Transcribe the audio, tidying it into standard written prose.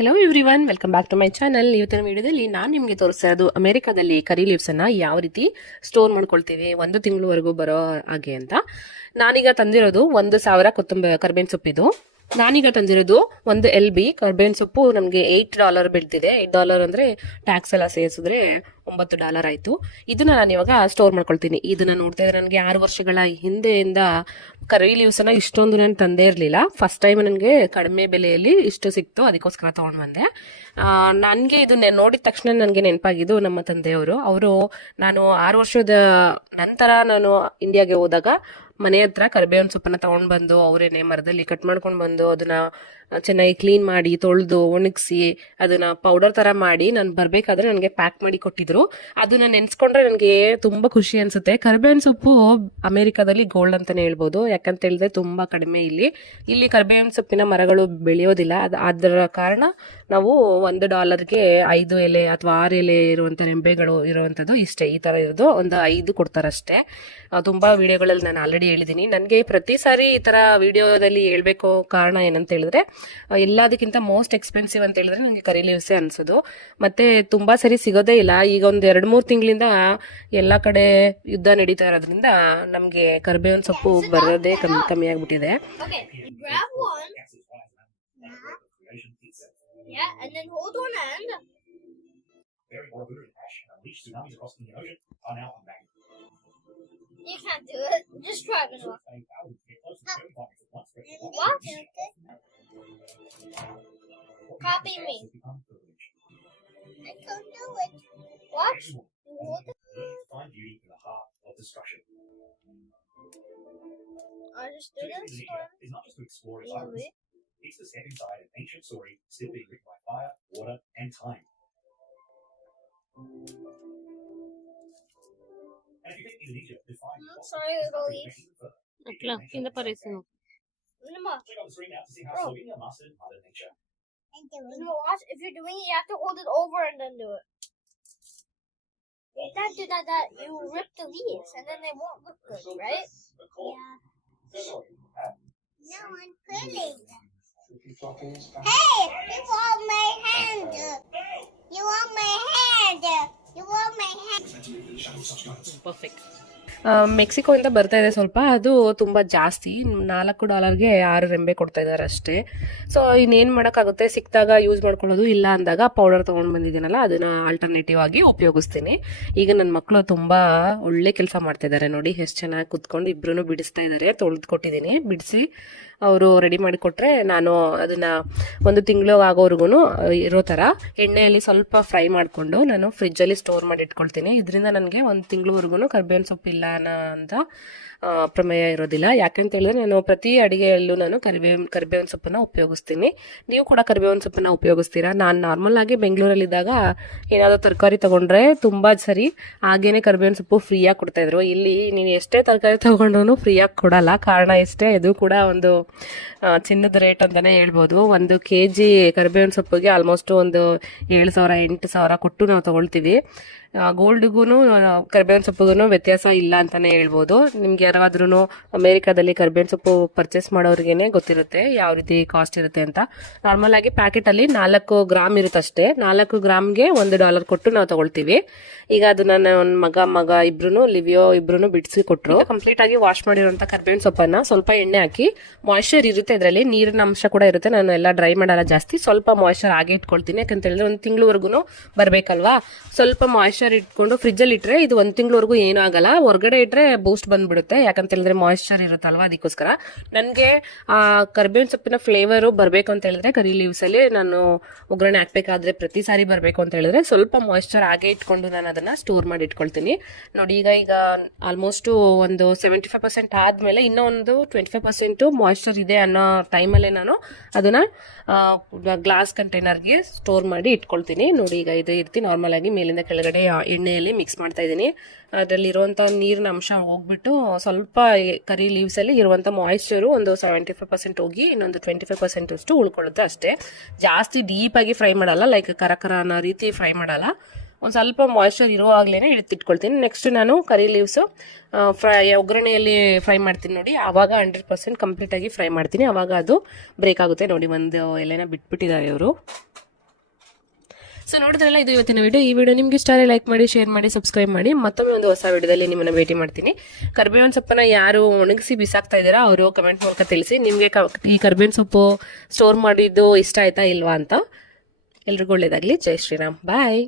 Hello everyone, welcome back to my channel. ಇವತ್ತಿನ ವಿಡಿಯೋದಲ್ಲಿ ನಾನು ನಿಮಗೆ ತೋರಿಸ್ತಾ ಇರೋದು ಅಮೆರಿಕಾದಲ್ಲಿ ಕರಿ ಲೀವ್ಸ್ ಅನ್ನ ಯಾವ ರೀತಿ ಸ್ಟೋರ್ ಮಾಡ್ಕೊಳ್ತೀವಿ 1 ತಿಂಗಳವರೆಗೂ ಬರೋ ಹಾಗೆ ಅಂತ. ನಾನೀಗ ತಂದಿರೋದು 1,000 ಕೊತ್ತಂಬರಿ ಕರ್ಬೇವಿನ ಸೊಪ್ಪಿದು. ನಾನೀಗ ತಂದಿರೋದು 1 LB ಕರ್ಬೇವಿನ ಸೊಪ್ಪು. ನಮಗೆ $8 ಬೀಳ್ತಿದೆ. $8 ಅಂದ್ರೆ ಟ್ಯಾಕ್ಸ್ ಎಲ್ಲ ಸೇರಿಸಿದ್ರೆ $9 ಆಯ್ತು. ಇದನ್ನ ನಾನು ಇವಾಗ ಸ್ಟೋರ್ ಮಾಡ್ಕೊಳ್ತೀನಿ. ಇದನ್ನ ನೋಡ್ತಾ ಇದ್ರೆ ನನಗೆ 6 ವರ್ಷಗಳ ಹಿಂದೆಯಿಂದ ಕರಿ ಲೀವ್ಸ್ ಅನ್ನ ಇಷ್ಟೊಂದು ನಾನು ತಂದೇ ಇರಲಿಲ್ಲ. ಫಸ್ಟ್ ಟೈಮ್ ನನಗೆ ಕಡಿಮೆ ಬೆಲೆಯಲ್ಲಿ ಇಷ್ಟು ಸಿಕ್ತು, ಅದಕ್ಕೋಸ್ಕರ ತಗೊಂಡ್ ಬಂದೆ. ನನಗೆ ಇದು ನೋಡಿದ ತಕ್ಷಣ ನನಗೆ ನೆನಪಾಗಿದ್ದು ನಮ್ಮ ತಂದೆಯವರು. ನಾನು 6 ವರ್ಷದ ನಂತರ ನಾನು ಇಂಡಿಯಾಗೆ ಹೋದಾಗ ಮನೆ ಹತ್ರ ಕರಿಬೇವಿನ ಸೊಪ್ಪನ್ನ ತಗೊಂಡ್ ಬಂದು ಅವರೇನೆ ಮರದಲ್ಲಿ ಕಟ್ ಮಾಡ್ಕೊಂಡು ಬಂದು ಅದನ್ನ ಚೆನ್ನಾಗಿ ಕ್ಲೀನ್ ಮಾಡಿ ತೊಳೆದು ಒಣಗಿಸಿ ಅದನ್ನ ಪೌಡರ್ ತರ ಮಾಡಿ ನಾನು ಬರ್ಬೇಕಾದ್ರೆ ನನಗೆ ಪ್ಯಾಕ್ ಮಾಡಿ ಕೊಟ್ಟಿದ್ರು. ಅದನ್ನ ನೆನ್ಸ್ಕೊಂಡ್ರೆ ನನಗೆ ತುಂಬಾ ಖುಷಿ ಅನ್ಸುತ್ತೆ. ಕರಿಬೇವಿನ ಸೊಪ್ಪು ಅಮೆರಿಕಾದಲ್ಲಿ ಗೋಲ್ಡ್ ಅಂತಾನೆ ಹೇಳ್ಬೋದು. ಯಾಕಂತ ಹೇಳಿದ್ರೆ ತುಂಬಾ ಕಡಿಮೆ ಇಲ್ಲಿ ಕರಿಬೇವಿನ ಸೊಪ್ಪಿನ ಮರಗಳು ಬೆಳೆಯೋದಿಲ್ಲ. ಅದರ ಕಾರಣ ನಾವು $1ಗೆ 5 ಎಲೆ ಅಥವಾ 6 ಎಲೆ ಇರುವಂತ ರೆಂಬೆಗಳು ಇರುವಂತದ್ದು ಇಷ್ಟೇ. ಈ ತರ ಇರೋದು ಒಂದು 5 ಕೊಡ್ತಾರಷ್ಟೇ. ತುಂಬಾ ವಿಡಿಯೋಗಳಲ್ಲಿ ನಾನು ಆಲ್ರೆಡಿ ಹೇಳಿದೀನಿ. ನನಗೆ ಪ್ರತಿ ಸಾರಿ ಈ ತರ ವಿಡಿಯೋದಲ್ಲಿ ಹೇಳ್ಬೇಕು ಕಾರಣ ಏನಂತ ಹೇಳಿದ್ರೆ, ಎಲ್ಲದಕ್ಕಿಂತ ಮೋಸ್ಟ್ ಎಕ್ಸ್ಪೆನ್ಸಿವ್ ಅಂತ ಹೇಳಿದ್ರೆ ನನಗೆ ಕರಿ ಲೀವ್ಸೇ ಅನ್ಸೋದು. ಮತ್ತೆ ತುಂಬಾ ಸರಿ ಸಿಗೋದೇ ಇಲ್ಲ. ಈಗ ಒಂದು 2-3 ತಿಂಗಳಿಂದ ಎಲ್ಲಾ ಕಡೆ ಯುದ್ಧ ನಡೀತಾ ಇರೋದ್ರಿಂದ ನಮ್ಗೆ ಕರಿಬೇವಿನ ಸೊಪ್ಪು ಬರೋದೇ ಕಮ್ಮಿ ಆಗ್ಬಿಟ್ಟಿದೆ. You can't do it. Just try it. What? Copy me. I can't do it. What? Find beauty in the heart of destruction. I just do this. Is not just to explore its islands. It's to step inside an ancient story still being written by fire, water, and time. And if you think Indonesia defined sorry, little leaf. కింద పరేసాను. Check on the screen now to see how Slovenia mastered Mother Nature. No, watch. If you're doing it, you have to hold it over and then do it. If you do that, you rip the leaves and then they won't look good, right? Yeah. No, I'm pulling. Hey, you want my hand? You want my hand? You want my hand? Perfect. ಮೆಕ್ಸಿಕೋಯಿಂದ ಬರ್ತಾ ಇದೆ ಸ್ವಲ್ಪ. ಅದು ತುಂಬಾ ಜಾಸ್ತಿ, $4ಗೆ 6 ರೆಂಬೆ ಕೊಡ್ತಾ ಇದಾರೆ ಅಷ್ಟೇ. ಸೊ ಇನ್ನೇನ್ ಮಾಡಕ್ಕಾಗುತ್ತೆ, ಸಿಕ್ತಾಗ ಯೂಸ್ ಮಾಡ್ಕೊಳ್ಳೋದು, ಇಲ್ಲ ಅಂದಾಗ ಪೌಡರ್ ತಗೊಂಡ್ ಬಂದಿದ್ದೀನಲ್ಲ ಅದನ್ನ ಆಲ್ಟರ್ನೇಟಿವ್ ಆಗಿ ಉಪಯೋಗಿಸ್ತೀನಿ. ಈಗ ನನ್ನ ಮಕ್ಕಳು ತುಂಬಾ ಒಳ್ಳೆ ಕೆಲಸ ಮಾಡ್ತಾ ಇದಾರೆ ನೋಡಿ. ಎಷ್ಟು ಚೆನ್ನಾಗಿ ಕುತ್ಕೊಂಡು ಇಬ್ರು ಬಿಡಿಸ್ತಾ ಇದಾರೆ. ತೊಳೆದು ಕೊಟ್ಟಿದ್ದೀನಿ, ಬಿಡಿಸಿ ಅವರು ರೆಡಿ ಮಾಡಿ ಕೊಟ್ರೆ ನಾನು ಅದನ್ನ 1 ತಿಂಗಳು ಆಗೋವರೆಗೂ ಇರೋ ತರ ಎಣ್ಣೆಯಲ್ಲಿ ಸ್ವಲ್ಪ ಫ್ರೈ ಮಾಡ್ಕೊಂಡು ನಾನು ಫ್ರಿಜ್ ಅಲ್ಲಿ ಸ್ಟೋರ್ ಮಾಡಿ ಇಟ್ಕೊಳ್ತೀನಿ. ಇದರಿಂದ ನನಗೆ 1 ತಿಂಗಳವರೆಗೂ ಕರಿಬೇವಿನ ಸೊಪ್ಪು ಇಲ್ಲ ಅಂತ ಪ್ರಮೇಯ ಇರೋದಿಲ್ಲ. ಯಾಕಂತ ಹೇಳಿದ್ರೆ ನಾನು ಪ್ರತಿ ಅಡಿಗೆಯಲ್ಲೂ ನಾನು ಕರಿಬೇವಿನ ಸೊಪ್ಪನ್ನ ಉಪಯೋಗಿಸ್ತೀನಿ. ನೀವು ಕೂಡ ಕರಿಬೇವಿನ ಸೊಪ್ಪನ್ನ ಉಪಯೋಗಿಸ್ತೀರಾ? ನಾನು ನಾರ್ಮಲ್ ಆಗಿ ಬೆಂಗಳೂರಲ್ಲಿದ್ದಾಗ ಏನಾದ್ರು ತರಕಾರಿ ತಗೊಂಡ್ರೆ ತುಂಬಾ ಸರಿ ಹಾಗೇನೆ ಕರಿಬೇವಿನ ಸೊಪ್ಪು ಫ್ರೀಯಾಗಿ ಕೊಡ್ತಾ ಇದ್ರು. ಇಲ್ಲಿ ನೀನು ಎಷ್ಟೇ ತರಕಾರಿ ತಗೊಂಡ್ರು ಫ್ರೀಯಾಗಿ ಕೊಡಲ್ಲ. ಕಾರಣ ಎಷ್ಟೇ, ಇದು ಕೂಡ ಒಂದು ಚಿನ್ನದ ರೇಟ್ ಅಂತಾನೆ ಹೇಳ್ಬೋದು. 1 kg ಕರಿಬೇವಿನ ಸೊಪ್ಪಿಗೆ ಆಲ್ಮೋಸ್ಟ್ ಒಂದು 7,000-8,000 ಕೊಟ್ಟು ನಾವು ತಗೊಳ್ತೀವಿ. ಗೋಲ್ಡ್ಗೂ ಕರಿಬೇವಿನ ಸೊಪ್ಪಿಗೂ ವ್ಯತ್ಯಾಸ ಇಲ್ಲ ಅಂತಾನೆ ಹೇಳ್ಬೋದು. ನಿಮ್ಗೆ ಯಾರಾದ್ರೂ ಅಮೆರಿಕಾದಲ್ಲಿ ಕರಿಬೇವಿನ ಸೊಪ್ಪು ಪರ್ಚೇಸ್ ಮಾಡೋರಿಗೇನೆ ಗೊತ್ತಿರುತ್ತೆ ಯಾವ ರೀತಿ ಕಾಸ್ಟ್ ಇರುತ್ತೆ ಅಂತ. ನಾರ್ಮಲ್ ಆಗಿ ಪ್ಯಾಕೆಟ್ ಅಲ್ಲಿ 4 ಗ್ರಾಮ್ ಇರುತ್ತೆ ಅಷ್ಟೇ. 4 ಗ್ರಾಮ್ಗೆ $1 ಕೊಟ್ಟು ನಾವು ತಗೊಳ್ತೀವಿ. ಈಗ ಅದನ್ನ ನನ್ನ ಮಗ ಲಿವಿಯೋ ಇಬ್ರು ಬಿಡಿಸಿ ಕೊಟ್ರು. ಕಂಪ್ಲೀಟ್ ಆಗಿ ವಾಶ್ ಮಾಡಿರುವಂತ ಕರಿಬೇವಿನ ಸೊಪ್ಪನ್ನ ಸ್ವಲ್ಪ ಎಣ್ಣೆ ಹಾಕಿ, ಮಾಯಿಶ್ಚರ್ ಇರುತ್ತೆ ಇದರಲ್ಲಿ, ನೀರಿನ ಅಂಶ ಕೂಡ ಇರುತ್ತೆ. ನಾನು ಎಲ್ಲ ಡ್ರೈ ಮಾಡಲ್ಲ ಜಾಸ್ತಿ, ಸ್ವಲ್ಪ ಮಾಯಿಶ್ಚರ್ ಆಗಿ ಇಟ್ಕೊಳ್ತೀನಿ. ಯಾಕಂತ ಹೇಳಿದ್ರೆ 1 ತಿಂಗಳವರೆಗೂ ಬರ್ಬೇಕಲ್ವಾ. ಸ್ವಲ್ಪ ಮಾಯಿಶ್ಚರ್ ಇಟ್ಕೊಂಡು ಫ್ರಿಜ್ ಅಲ್ಲಿ ಇಟ್ರೆ ಇದು 1 ತಿಂಗಳವರೆಗೂ ಏನೂ ಆಗಲ್ಲ. ಹೊರಗಡೆ ಇಟ್ರೆ ಬೂಸ್ಟ್ ಬಂದ್ಬಿಡುತ್ತೆ. ಯಾಕಂತ ಹೇಳಿದ್ರೆ ಮಾಯಿಶ್ಚರ್ ಇರುತ್ತಲ್ವಾ, ಅದಕ್ಕೋಸ್ಕರ. ನನ್ಗೆ ಆ ಕರಿಬೇವಿನ ಸೊಪ್ಪಿನ ಫ್ಲೇವರ್ ಬರ್ಬೇಕು ಅಂತ ಹೇಳಿದ್ರೆ ಕರಿ ಲೀವ್ಸ್ ಅಲ್ಲಿ ನಾನು ಒಗ್ಗರಣೆ ಹಾಕ್ಬೇಕಾದ್ರೆ ಪ್ರತಿ ಸಾರಿ ಬರ್ಬೇಕು ಅಂತ ಹೇಳಿದ್ರೆ ಸ್ವಲ್ಪ ಮಾಯಿಶ್ಚರ್ ಹಾಗೆ ಇಟ್ಕೊಂಡು ನಾನು ಅದನ್ನ ಸ್ಟೋರ್ ಮಾಡಿ ಇಟ್ಕೊಳ್ತೀನಿ. ನೋಡಿ ಈಗ ಆಲ್ಮೋಸ್ಟ್ ಒಂದು 75% ಆದ್ಮೇಲೆ ಇನ್ನೂ ಒಂದು 25% ಮಾಯಿಶ್ಚರ್ ಇದೆ ಅನ್ನೋ ಟೈಮಲ್ಲೇ ನಾನು ಅದನ್ನ ಗ್ಲಾಸ್ ಕಂಟೈನರ್ಗೆ ಸ್ಟೋರ್ ಮಾಡಿ ಇಟ್ಕೊಳ್ತೀನಿ. ನೋಡಿ ಈಗ ಇದೇ ರೀತಿ ನಾರ್ಮಲ್ ಆಗಿ ಮೇಲಿಂದ ಕೆಳಗಡೆ ಎಣ್ಣೆಯಲ್ಲಿ ಮಿಕ್ಸ್ ಮಾಡ್ತಾ ಇದ್ದೀನಿ. ಅದರಲ್ಲಿ ಇರುವಂತ ನೀರಿನ ಅಂಶ ಹೋಗ್ಬಿಟ್ಟು ಸ್ವಲ್ಪ ಕರಿ ಲೀವ್ಸ್ ಅಲ್ಲಿ ಇರುವಂತ ಮಾಯಿಶ್ಚರು ಒಂದು 75% ಹೋಗಿ ಇನ್ನೊಂದು 25% ಅಷ್ಟು ಉಳ್ಕೊಳ್ಳುತ್ತೆ ಅಷ್ಟೇ. ಜಾಸ್ತಿ ಡೀಪ್ ಆಗಿ ಫ್ರೈ ಮಾಡಲ್ಲ, ಲೈಕ್ ಕರ ಅನ್ನೋ ರೀತಿ ಫ್ರೈ ಮಾಡಲ್ಲ. ಒಂದು ಸ್ವಲ್ಪ ಮಾಯಿಶ್ಚರ್ ಇರುವಾಗಲೇ ಇಟ್ಕೊಳ್ತೀನಿ. ನೆಕ್ಸ್ಟ್ ನಾನು ಕರಿ ಲೀವ್ಸ್ ಒಗ್ಗರಣೆಯಲ್ಲಿ ಫ್ರೈ ಮಾಡ್ತೀನಿ ನೋಡಿ. ಆವಾಗ 100% ಕಂಪ್ಲೀಟ್ ಆಗಿ ಫ್ರೈ ಮಾಡ್ತೀನಿ. ಆವಾಗ ಅದು ಬ್ರೇಕ್ ಆಗುತ್ತೆ ನೋಡಿ. ಒಂದು ಎಲೆನ ಬಿಟ್ಬಿಟ್ಟಿದ್ದಾರೆ ಇವರು. ಸೊ ನೋಡಿದ್ರಲ್ಲ, ಇದು ಇವತ್ತಿನ ವಿಡಿಯೋ. ಈ ವಿಡಿಯೋ ನಿಮ್ಗೆ ಇಷ್ಟ ಆದರೆ ಲೈಕ್ ಮಾಡಿ, ಶೇರ್ ಮಾಡಿ, ಸಬ್ಸ್ಕ್ರೈಬ್ ಮಾಡಿ. ಮತ್ತೊಮ್ಮೆ ಒಂದು ಹೊಸ ವಿಡಿಯೋದಲ್ಲಿ ನಿಮ್ಮನ್ನ ಭೇಟಿ ಮಾಡ್ತೀನಿ. ಕರ್ಬೇವಿನ ಸೊಪ್ಪನ್ನ ಯಾರು ಒಣಗಿಸಿ ಬಿಸಾಕ್ತಾ ಇದ್ದೀರಾ ಅವರು ಕಮೆಂಟ್ ಮೂಲಕ ತಿಳಿಸಿ. ನಿಮಗೆ ಈ ಕರ್ಬೇವಿನ ಸೊಪ್ಪು ಸ್ಟೋರ್ ಮಾಡಿದ್ದು ಇಷ್ಟ ಆಯ್ತಾ ಇಲ್ವಾ ಅಂತ. ಎಲ್ರಿಗೂ ಒಳ್ಳೇದಾಗ್ಲಿ. ಜೈ ಶ್ರೀರಾಮ್. ಬಾಯ್.